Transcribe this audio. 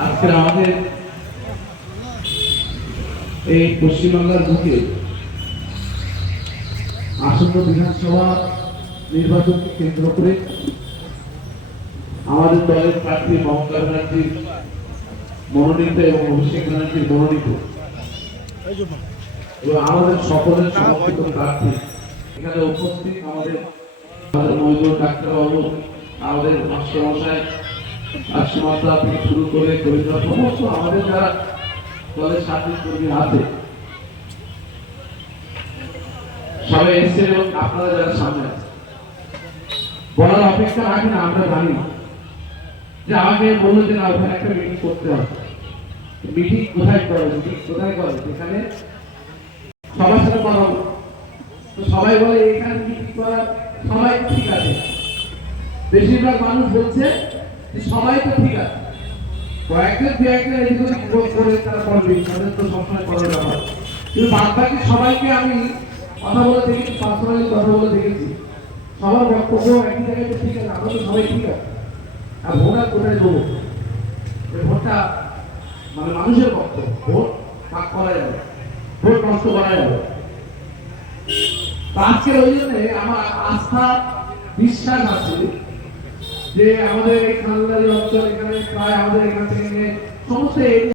আজকে আমাদের এই পশ্চিমবাংলার বুকে আসন্ন বিধানসভা নির্বাচনকে কেন্দ্র করে আমাদের দলের প্রার্থী মমতা ব্যানার্জির মনোনীত এবং অভিষেক ব্যানার্জির মনোনীত এবং আমাদের সকলের সমর্থিত প্রার্থী এখানে উপস্থিত আমাদের মহিলা ডাক্তারবাবু, আমাদের মাস্টারমশাই, আশীর্বাদা থেকে শুরু করে কবিতা সমস্ত আমাদের যারা দলের সাথী কর্মী আছে সবাই এসেছেন এবং আপনারা যারা সামনে আছেন বলার অপেক্ষা রাখি না। আমরা জানি যে আগে বললো যে না ওখানে একটা মিটিং করতে হবে। মিটিং কোথায় করে? মিটিং কোথায় করে? যেখানে সবার সাথে কথা বলে। তো সবাই বলে এখানে মিটিং করা সবাই ঠিক আছে। বেশিরভাগ মানুষ বলছে যে সবাই তো ঠিক আছে, কয়েকজন দু একজন এদিকে করে তারা করবে, তাদের তো সবসময় করার ব্যাপার। কিন্তু বাদ বাকি সবাইকে আমি কথা বলে দেখেছি, পার্সোনালি কথা বলে দেখেছি, সবার বক্তব্য একই জায়গায় ঠিক আছে, আমরা তো সবাই ঠিক আছে। আর ভোটার কোথায় দেবো? ভোটটা মানে মানুষের বক্তব্য, ভোট ভাগ করা যাবে, ভোট নষ্ট করা যাবে। আজকের ওই জন্য আমার আস্থা বিশ্বাস আছে যে আমাদের এই খানদারি অঞ্চল এখানে প্রায় আমাদের এখান থেকে সমস্ত